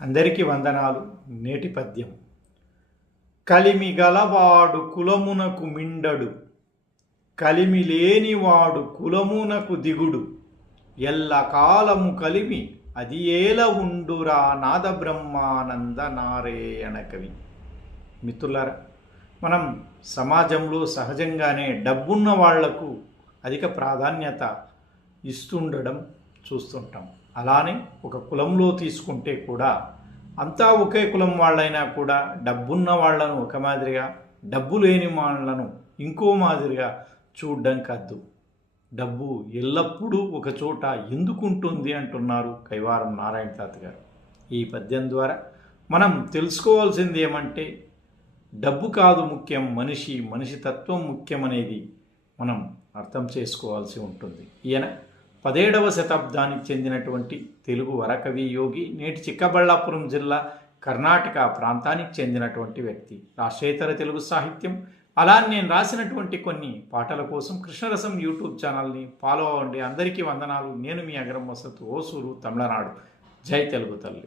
అందరికీ వందనాలు. నేటి పద్యం. కలిమి గలవాడు కులమునకు మిండడు, కలిమి లేనివాడు కులమునకు దిగుడు, ఎల్ల కాలము కలిమి అది ఏల ఉండురా నాద బ్రహ్మానంద నారాయణ కవి. మిత్రులారా, మనం సమాజంలో సహజంగానే డబ్బున్న వాళ్లకు అధిక ప్రాధాన్యత ఇస్తుండడం చూస్తుంటాం. అలానే ఒక కులంలో తీసుకుంటే కూడా అంతా ఒకే కులం వాళ్ళైనా కూడా డబ్బున్న వాళ్లను ఒక మాదిరిగా, డబ్బు లేని వాళ్ళను ఇంకో మాదిరిగా చూడడం కాదు. డబ్బు ఎల్లప్పుడూ ఒక చోట ఎందుకుంటుంది అంటున్నారు కైవారం నారాయణ తాత గారు. ఈ పద్యం ద్వారా మనం తెలుసుకోవాల్సింది ఏమంటే, డబ్బు కాదు ముఖ్యం, మనిషి తత్వం ముఖ్యమనేది మనం అర్థం చేసుకోవాల్సి ఉంటుంది. ఈయన 17వ శతాబ్దానికి చెందినటువంటి తెలుగు వరకవి యోగి. నేటి చిక్కబళ్ళాపురం జిల్లా కర్ణాటక ప్రాంతానికి చెందినటువంటి వ్యక్తి. రాష్ట్రేతర తెలుగు సాహిత్యం, అలా నేను రాసినటువంటి కొన్ని పాటల కోసం కృష్ణరసం యూట్యూబ్ ఛానల్ని ఫాలో అవ్వండి. అందరికీ వందనాలు. నేను మీ అగరం వసత్, ఓసూరు, తమిళనాడు. జై తెలుగు తల్లి.